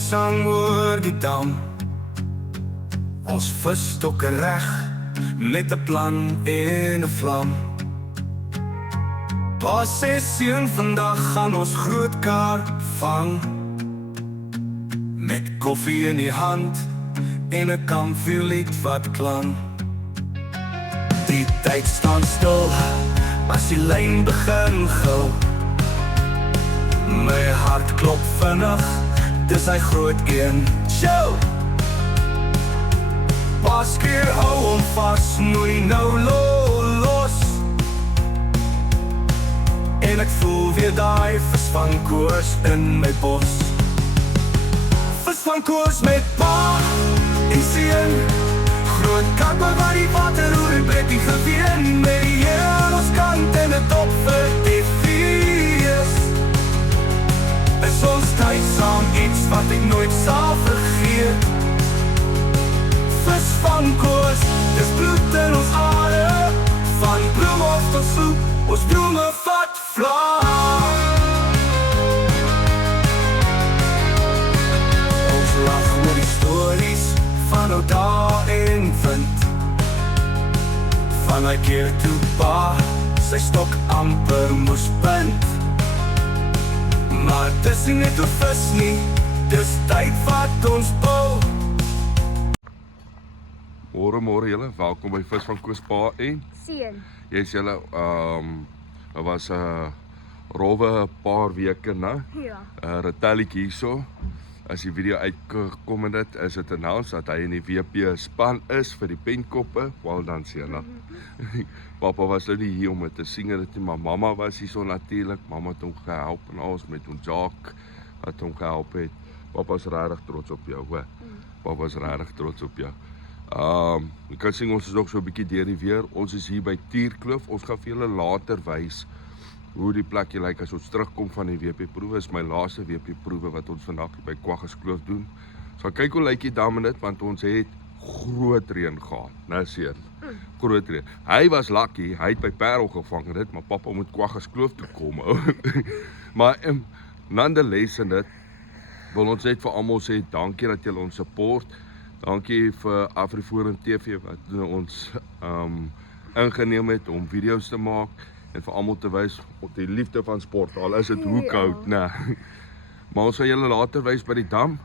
sang oor die dam. Ons visstokke reg, met 'n plan en 'n vlam. Pa sê seun, vandag gaan ons groot kaart vang. Met koffie in die hand en 'n kampvuurlied wat klank. Die tyd staan stil, as die lyn begin gil. My hart klop vinnig, dis hy groot een. Show! Pas keer hou hom vas, moenie nou los. En ek voel weer daai vis van koers in my bos. Vis van koers met pa en seun. Groot kappe waar die water roer en breed die geween. Met die Here aan ons kant en 'n dop vir die vies. Is ons tyd saam iets wat ek nooit sal vergeet. Vis van koers, dis bloed in ons are. Van bloemhof tot soep, ons drome vat vlam. Ons lag oor die stories van ou dae en vind. Van hy keer toe pa sy stok amper moes bind. Maar dis nie net oor vis nie, dis tyd wat ons bou. Môre julle, welkom by Vis van Koos Pa en Seun. Yes julle, het was 'n rowwe paar weke na. Ja. Retellik hierso. As die video uitgekom het, is dit announced dat hy in die WP span is vir die penkoppe. Wel dan Sienna. Papa was nou nie hier om het te sing dit nie, maar mamma was hier so natuurlik. Mamma het hom gehelp en alles met ons Jacques wat hom gehelp het. Papa is regtig trots op jou, hoor. Papa is regtig trots op jou. Ek kan sien ons is nog so 'n bietjie deur die weer. Ons is hier by Tierkloof. Ons gaan vir julle later wys hoe die plekjie lyk as ons terugkom van die WP-proewe. Is my laaste WP-proewe wat ons vandag by Kwaggaskloof doen. So kyk hoe lyk die dam in dit, want ons het groot reën gehad. Nou seun. Groot reën. Hy was lucky, hy het by Parel gevang en dit, maar pappa moet Kwaggaskloof toe kom. Maar nonetheless in dit wil ons net vir almal sê dankie dat julle ons support. Dankie vir AfriForum TV wat ons ingeneem het om video's te maak en vir almal te wys op die liefde van sport. Al is dit hoe koud, nee. Maar ons sal julle later wys by die dam.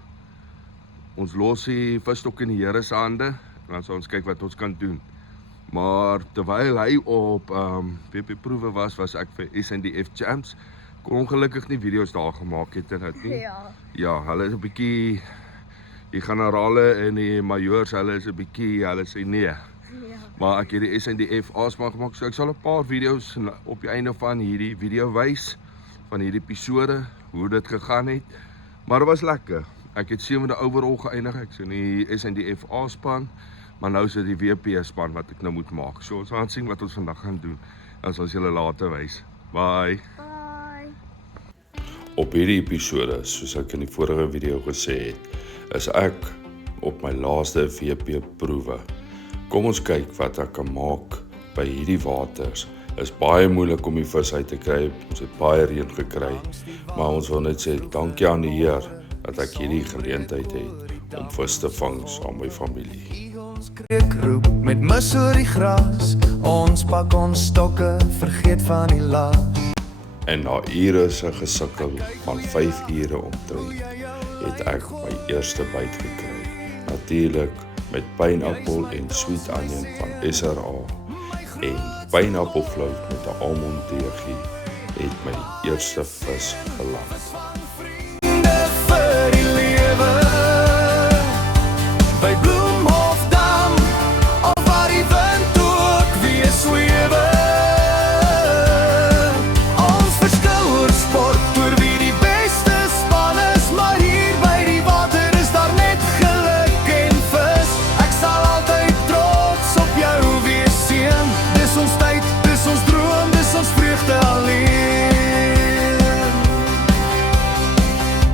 Ons los die visstok in die Here se hande en dan sal ons kyk wat ons kan doen. Maar terwyl hy op WP-proewe was ek vir SNDF Champs. Kon ongelukkig nie video's daar gemaak het en dit nie. Ja, hulle is 'n bietjie die generale en die majoors, hulle is 'n bietjie, hulle sê nee. Maar ek het die SNDF aanspraak gemaak, so ek sal 'n paar video's op die einde van hierdie video wys, van hierdie episode, hoe dit gegaan het. Maar dit was lekker. Ek het 7de overall geëindig, ek sien die SNDF A-span, maar nou is dit die WP-span wat ek nou moet maak. So ons gaan sien wat ons vandag gaan doen, en sal ons julle later wys. Bye! Op hierdie episode, soos ek in die vorige video gesê het, is ek op my laaste WP-proewe. Kom ons kyk wat ek kan maak by hierdie waters. Is baie moeilik om die vis uit te kry, ons het baie reën gekry, maar ons wil net sê dankie aan die Heer dat ek hierdie geleentheid het om vis te vang saam met my familie. Ons kreekroep met mis oor die gras, ons pak ons stokke, vergeet van die las. En na ure se gesukkel van 5 ure omtrent, het ek my eerste byt gekry. Natuurlik met pineappel en sweet onion van SRA en pineappelvlout met 'n almond teegie het my eerste vis geland. Vir die lewe by Bloemhofdam of waar die wind ook weer swewe. Ons verskil oor sport, oor wie die beste span is, maar hier by die water is daar net geluk en vis. Ek sal altyd trots op jou wees, seun. Dis ons tyd, dis ons droom, dis ons vreugde alleen.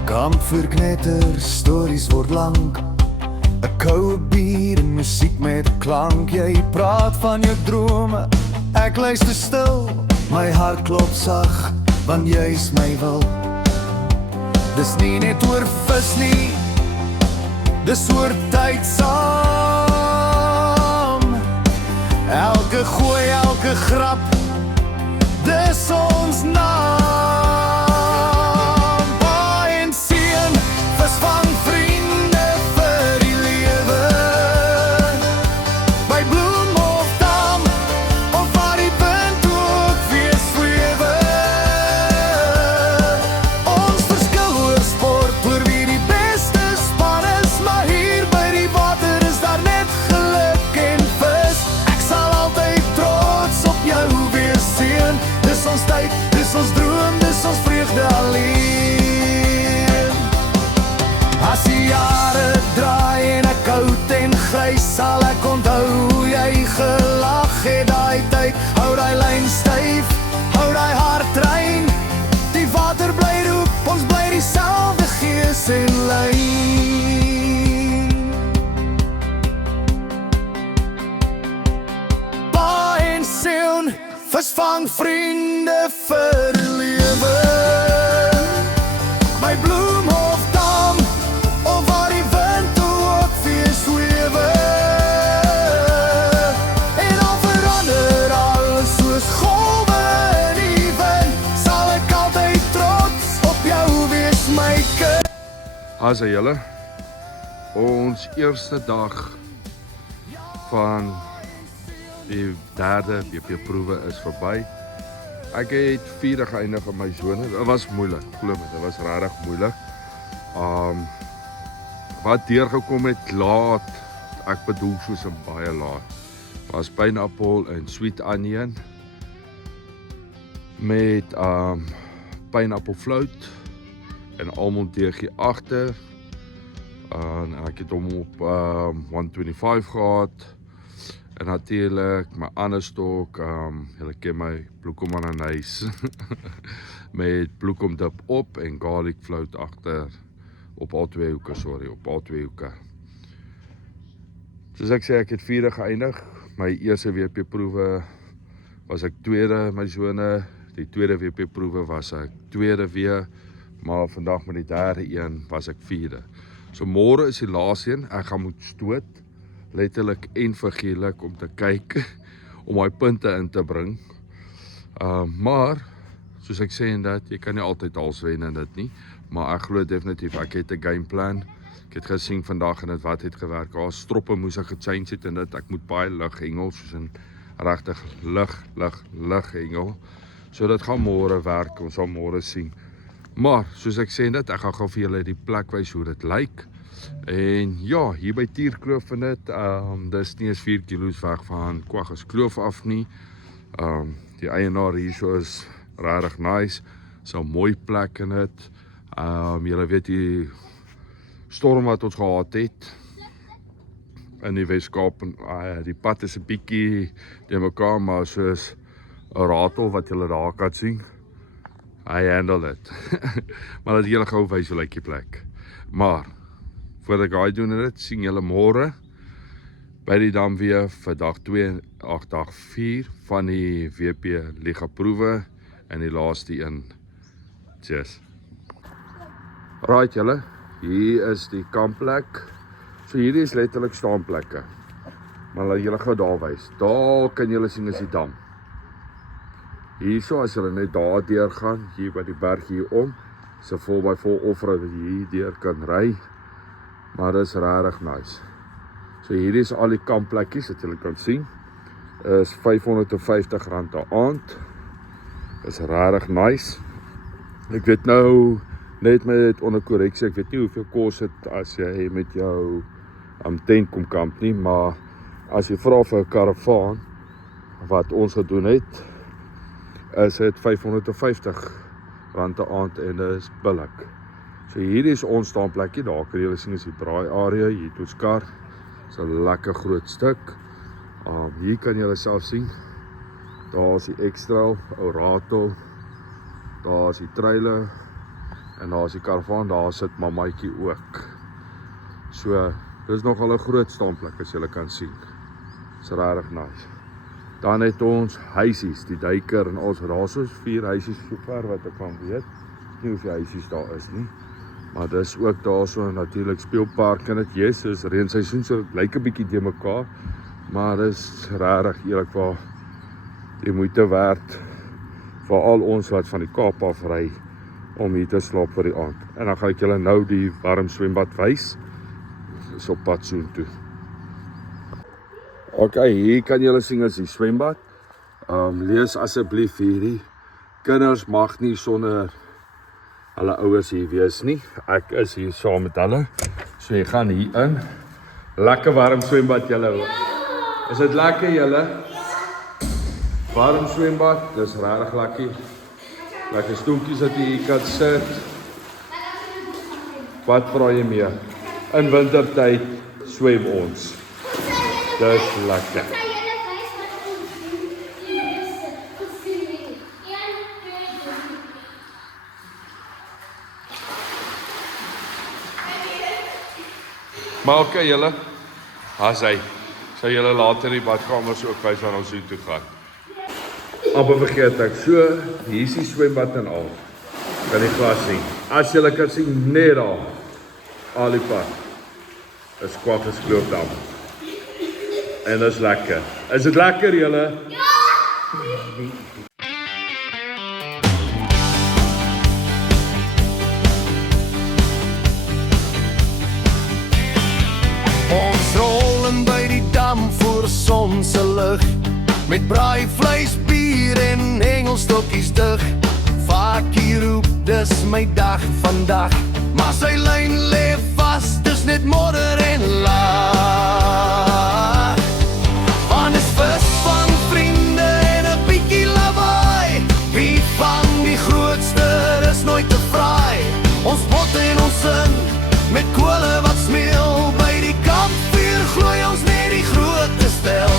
Kampvuurknetter, stories word lank, 'n koue bier en musiek met klank. Jy praat van jou drome, ek luister stil. My hart klop sag, want jy's my wil. Dis nie net oor vis nie, dis oor tyd saam. Elke gooi, elke grap, dis ons naam. Pa en seun, visvang vriende vir die lewe. By bloem of dam, of waar die wind ook weer swewe. Ons verskil oor sport, oor wie die beste span is, maar hier by die water is daar net geluk en vis. Ek sal altyd trots op jou wees, seun. Dis ons tyd, dis ons droom, dis ons vreugde alleen. As die jare draai en ek oud en grys, sal ek onthou hoe jy gelag het daai tyd. Hou daai lyn styf, hou daai hart rein. Die water bly roep, ons bly dieselfde gees en lyn. Pa en seun, visvang vriende vir die lewe. My bloem of dam, of waar die wind ook weer swewe. En al verander alles soos golwe in die wind, sal ek altyd trots op jou wees, my kind. As julle, ons eerste dag van die derde WP-proewe is verby. Ek het 4 geëindig in my sone. Dit was moeilik, glo my, dit was regtig moeilik. Wat deurgekom het laat, ek bedoel soos in baie laat, was pineappel en sweet onion met pineappelflout en almond deegie agter. En ek het hom op 125 gehad. En natuurlijk my ander stok, julle ken my bloekom ananas met bloekom dip op en garlic float agter op al 2 hoeke, op al 2 hoeke. Soos ek sê, ek het 4 geëindig. My eerste WP-proewe was ek tweede in my sone. Die tweede WP-proewe was ek tweede weer, maar vandag met die derde een was ek vierde. So môre is die laaste een, ek gaan moet stoot. Letterlik en figuurlik om te kyk, om my punte in te bring. Maar, soos ek sê en dat, jy kan nie altyd alles wen in dit nie, maar ek glo definitief, ek het 'n gameplan. Ek het gesien vandag en dit wat het gewerk, stroppe moes ek gechange het en dit, ek moet baie lig hengel, soos in regtig lig hengel. So dit gaan môre werk, ons sal môre sien. Maar, soos ek sê en dit, ek gaan gou vir julle die plek wys hoe dit lyk. En ja, hier by Tierkloof van dit, dis nie eens 4 kilo's weg van Kwaggaskloof af nie. Die eienaar hier so is regtig nice, so 'n mooi plek in dit. Julle weet die storm wat ons gehad het in die Weskaap, die pad is 'n bietjie te mekaar, maar soos 'n ratel wat julle daar kan sien. Hy handle dit. Maar dat julle gou wys hoe lyk die plek. Maar voordat ek daai doen dit, sien julle môre by die dam weer vir dag 2, dag 4 van die WP Liga proewe en die laaste een. Cheers. Right julle, hier is die kampplek. So hierdie is letterlik staanplekke. Maar laat julle gou daar wys. Daar kan julle sien is die dam. Hierso as julle net daar deur gaan, hier by die berg hier om, is 'n vol by vol offer wat jy hier deur kan ry. Maar dit is regtig nice. So hierdie is al die kampplekkies wat julle kan sien. Is R550 'n aand. Is regtig nice. Ek weet nou net met onder korreksie, ek weet nie hoeveel kos dit as jy met jou tent kom kamp nie, maar as jy vra vir 'n karavaan wat ons gedoen het, is dit R550 'n aand en dit is billik. So hierdie is ons staanplekkie, daar kan julle sien is die braai area, hier het ons kar, is 'n lekker groot stuk. Hier kan julle self sien, daar is die X-Trail, ou ratel, daar is die trailer, en daar is die karavaan, daar sit mamaatjie ook. So, dit is nogal 'n groot staanplek as julle kan sien. Dit is regtig nice. Dan het ons huisies, die duiker en alles, daar is 4 huisies so ver wat ek van weet. Nie hoeveel huisies daar is nie. Maar dis ook daarso natuurlik speelpark en dit is reenseisoen, so dit lyk 'n bietjie te mekaar, maar dis regtig eerlikwaar die moeite werd vir al ons wat van die Kaap af ry om hier te slaap vir die aand. En dan gaan ek julle nou die warm swembad wys. Dis op pad soontoe. Ok, hier kan julle sien is die swembad. Lees asseblief hierdie. Kinders mag nie sonder hulle ouers hier wees nie. Ek is hier saam met hulle. So jy gaan hier in. Lekker warm swembad julle. Is dit lekker julle? Warm swembad, dis regtig lekker. Lekker stoeltjies dat jy hier kan sit. Wat vra jy meer? In wintertyd swem ons. Dis lekker. Maar ok julle, as hy, sal julle later die badkamers ook wys waar ons toe gaan. Amper vergeet ek, so, hier is die swembad en al, kan die glas sien. As julle kan sien, net daar, al die pad, is Kwaggas Kloofdam. En dis lekker. Is dit lekker julle? Ja! Ons rollen by die dam voor sonse lig, met braaivleis, bier en hengelstokkies dig. Vakie roep, dis my dag vandag, maar sy lyn lê vas, dis net modder en laag. Want is vis van vriende en 'n bietjie lawaai, wie van die grootste is nooit te fraai. Ons bot en ons sin, met kole wat smeel, by die kampvuur glooi ons net die groot stel.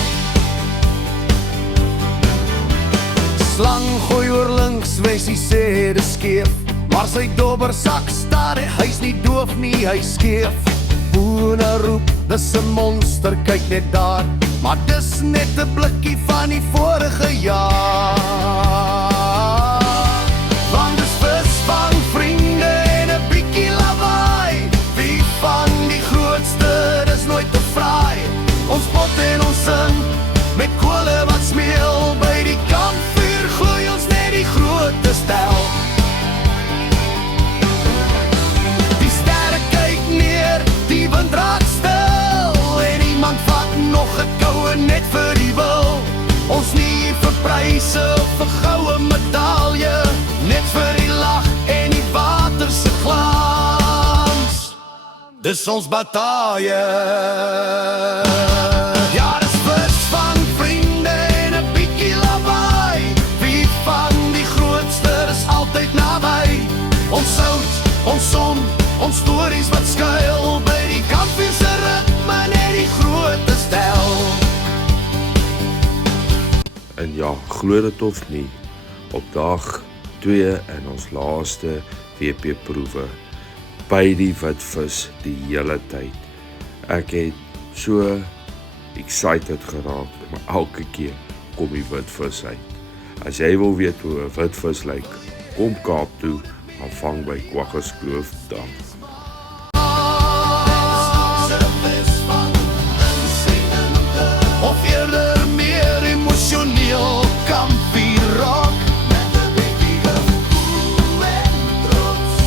Slang gooi oor links, Wessie sê dis skeef, maar sy dobbersak staar, hy's nie doof nie, hy skeef. Boene roep, dis 'n monster, kyk net daar, maar dis net 'n blikkie van die vorige jaar. Want dis vis van vriende en 'n bietjie lawaai, wie van die grootste, dis nooit te fraai. Ons pot en ons sin, met kole wat smeel, by die kampvuur glooi ons net die groot stel. Die sterre kyk neer, die wind raak stil, en iemand vat nog 'n koue net vir die wil. Ons nie vir pryse of vir goue medalje, net vir die lag en die water se glans. Dis ons batalje. Ja, dis vis van vriende en 'n bietjie lawaai, wie van die grootste is altyd naby. Ons sout, ons son, ons stories wat skuil, by die kampvuur se ritme net die groot stel. En ja, glo dit of nie, op dag 2 in ons laaste WP-proewe, by die witvis die hele tyd. Ek het so excited geraak, maar elke keer kom die witvis uit. As jy wil weet hoe 'n witvis lyk, kom Kaap toe, gaan vang by Kwaggas Kloofdam. Of eerder meer emosioneel kampvuur raak, met 'n bietjie gevoel en trots.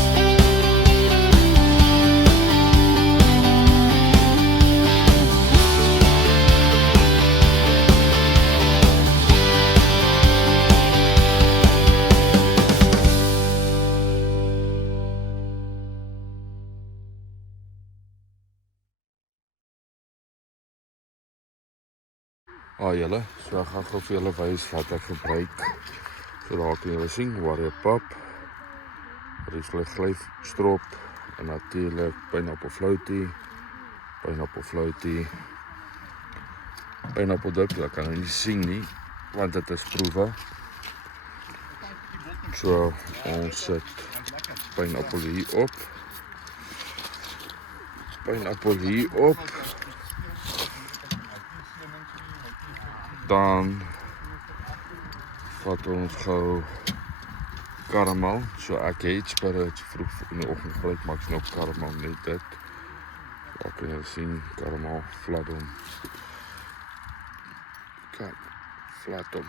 Julle, so ek gaan gou vir julle wys wat ek gebruik. So daar kan julle sien, warrior pap, riesglyfstrop en natuurlik pineappelfloutie, pineappeldip, julle kan nou nie sien nie, want dit is proewe. So ons sit pineappel hier op. Dan vat ons gou karamel. So ek het spirits vroeg in die oggend gebruik, maar ek is nou karamel net dit. Daar kan jy sien, karamel, fladom. Kijk, fladom.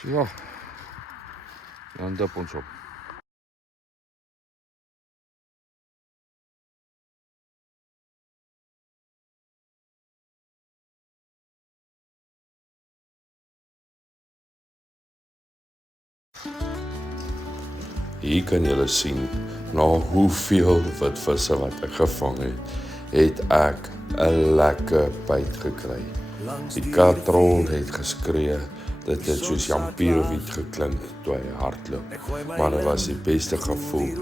So ja, dan dip ons op. Hier kan julle sien, na hoeveel witvisse wat ek gevang het ek 'n lekker byt gekry. Die katrol het geskree, dit het soos Jan Pierewiet geklink toe hy hardloop, maar dit was die beste gevoel.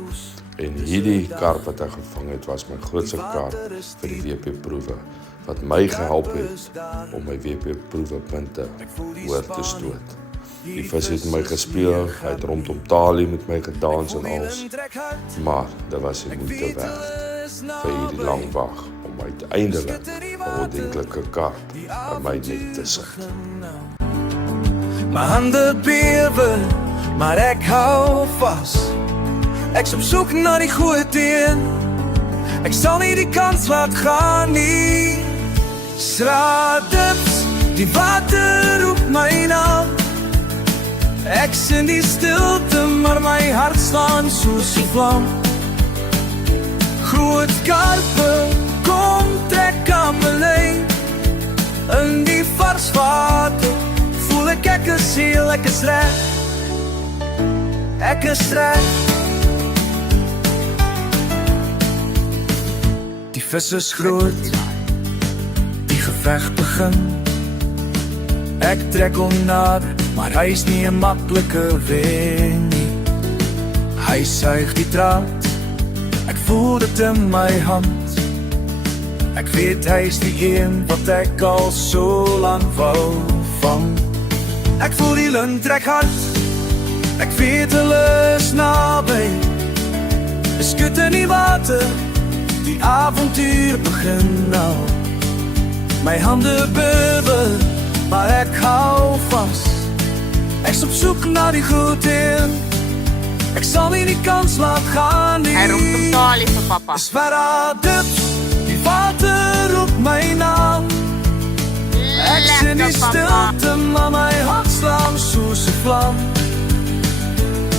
En hierdie karp wat ek gevang het, was my grootste karp vir die WP-proewe, wat my gehelp het om my WP-proewe punte hoor te stoot. Die vis het my gespeel, hy het rondom Talie met my gedans en alles, maar dit was die moeite werd vir hierdie lang wag om uiteindelik 'n ordentlike karp by my net te sit. My hande bewe, maar ek hou vas. Ek's op soek na die groot een. Ek sal nie die kans laat gaan nie. Straatdips, die water roep my naam. Ek's in die stilte, maar my hart slaan soos 'n vlam. Groot karpe, kom trek aan my lyn. In die vars water voel ek is heel, ek is reg. Ek is reg. Die vis is groot, die geveg begin. Ek trek hom nader, maar hy is nie 'n maklike wen nie. Hy suig die draad, ek voel dit in my hand. Ek weet hy is die een wat ek al so lang wou vang. Ek voel die lint trek hard, ek weet hulle is naby. Beskut in die water, die avontuur begin nou. My hande bewe, maar ek hou vas. Ek's op soek na die groot een. Ek sal nie die kans laat gaan nie. Hy rondom Talie vir papa. Dis waar daar dips, die water roep my naam. Ek's in die stilte, maar my hart slaan soos 'n vlam.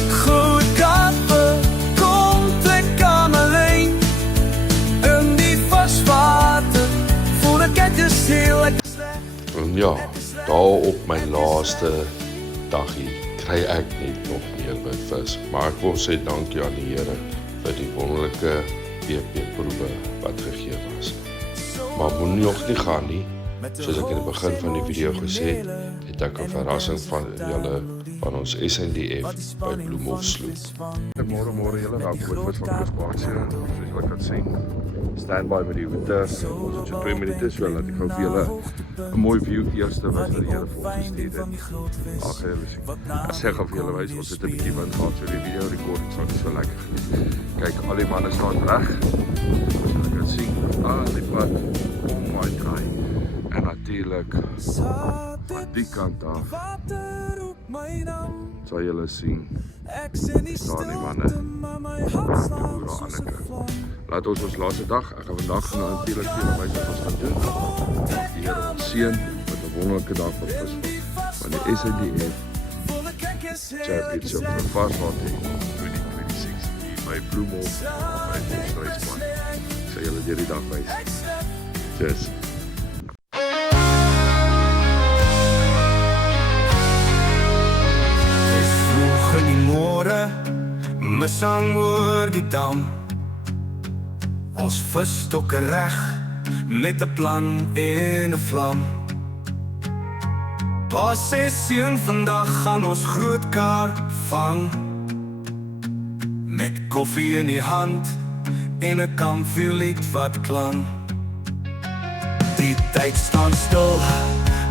Groot karpe, kom trek aan my lyn. In die vars water voel ek is heel, ek is reg. En ja, daar op my laaste dagie kry ek net nog meer witvis, maar ek wil sê dankie aan die Here vir die wonderlike WP-proewe wat gegee was. Maar moenie nog nie gaan nie. Soos ek in die begin van die video gesê het ek 'n verrassing van julle van ons SNDF by Bloemhofsloop. Môre julle, welkom by Vis van Kusbaakse. Soos julle kan sien, standby met die hoete. Ons het so 2 minute, so laat ek gou vir julle 'n mooi view eerste wat die Here vir ons gestuur het. Ag, julle sien. Ek sê gou vir julle wys, ons het 'n bietjie wind gehad, so die video recording sal nie so lekker geniet. Kyk, al die manne staan reg. Soos julle kan sien, die pad om my draai. En natuurlijk van die kant af sal julle sien staan die manne die boere aan die kant. Laat ons laaste dag, ek gaan vandag natuurlijk vir julle wys wat ons gaan doen. Die Here ons seën met 'n wonderlike dag van vis van die SNDF Championship van Varswater 2026 hier by Bloemhof by Volkshuisman. Ek sal julle deur die dag wys. Cheers. My sang oor die dam. Ons visstokke reg, met 'n plan en 'n vlam. Pa sê seun, vandag gaan ons groot karp vang. Met koffie in die hand en 'n kampvuurlied wat klank. Die tyd staan stil,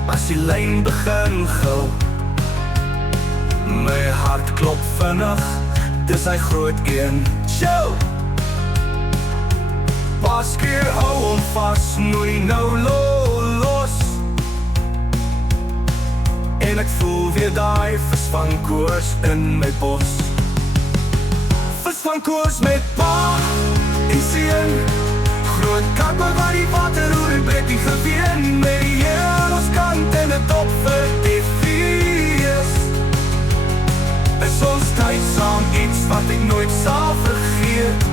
as die lyn begin gil. My hart klop vinnig, dis hy groot een. Show! Pas keer hou hom vas, moenie nou los. En En ek voel weer daai vis van koers in my bos. Vis van koers met pa en seun, groot kappe waar die water roer en breek die geween, met die heel ons kant en het op vir die fees. Is ons tyd saam iets wat ek nooit sal vergeet.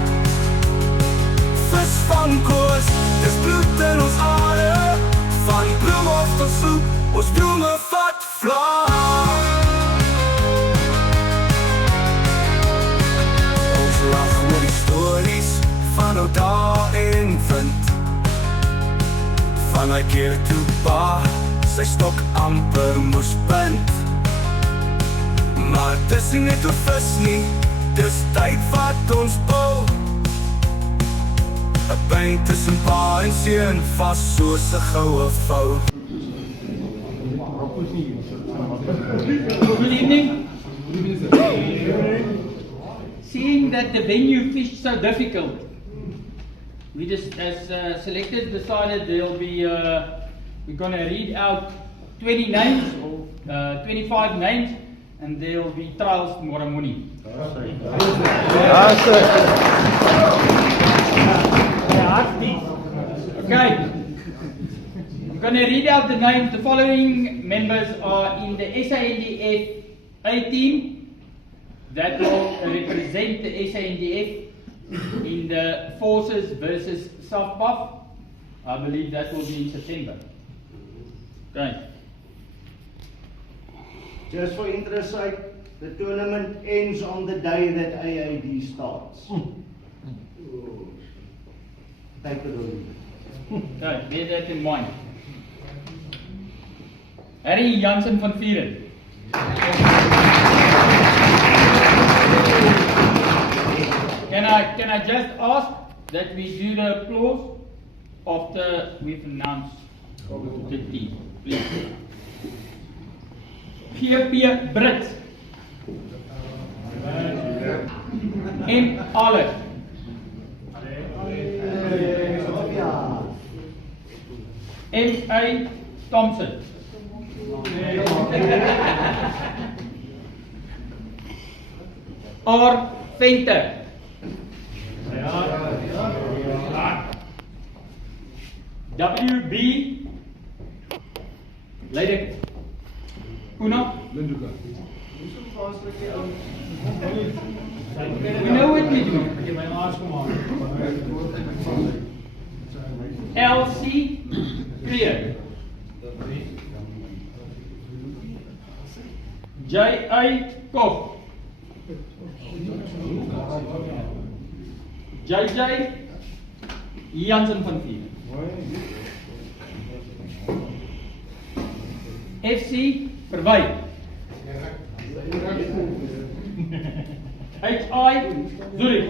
Vis van koers, dis bloed in ons are, van bloem of tot soep, ons drome vat vlak. Ons lag oor die stories van ou dae en vind, van hy keer toe pa sy stok amper moes bind. Maar dis nie net oor vis nie, dis tyd wat ons bou. 'n pyn tussen pa en seun, vas soos 'n goue vou. Good evening. Seeing that the venue fished so difficult, we just, as selectors, decided there'll be, we're going to read out 20 names, or 25 names, and there'll be trials tomorrow morning. Okay, I'm going to read out the names. The following members are in the SANDF A team that will represent the SANDF in the Forces versus SAFPAF. I believe that will be in September. Okay. Just for interest sake, the tournament ends on the day that AAD starts. Take it or leave it. Okay, bear that in mind. Harry Jansen van Vieren. Can I just ask that we do the applause after we've announced the team, please. Pierre Brits. M. Olive. M.A. Thompson. R. Venter. W.B. Leidek. Uno. We know what we do. L.C. Creer. J.A. Koch. J.J. Jansen van Vieren. F.C. Verwij. H.I. Zurich.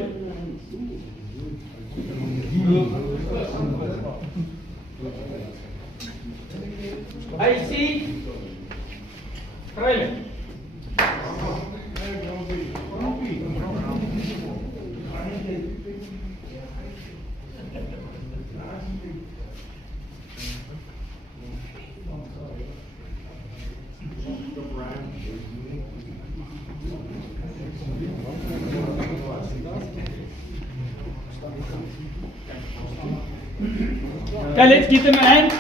A.C. Vrijlen. Okay, let's give them a hand.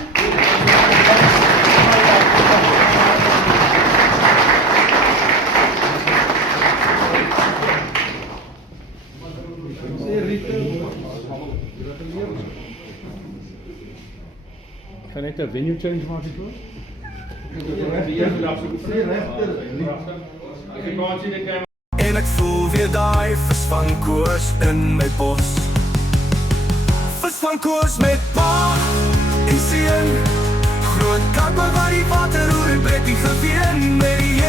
Kan net 'n venue change maak hier voor? En ek voel weer daai vis van koers in my bos. Vis van koers met pa en seun, groot kappe waar die water roer en breek die geween, met die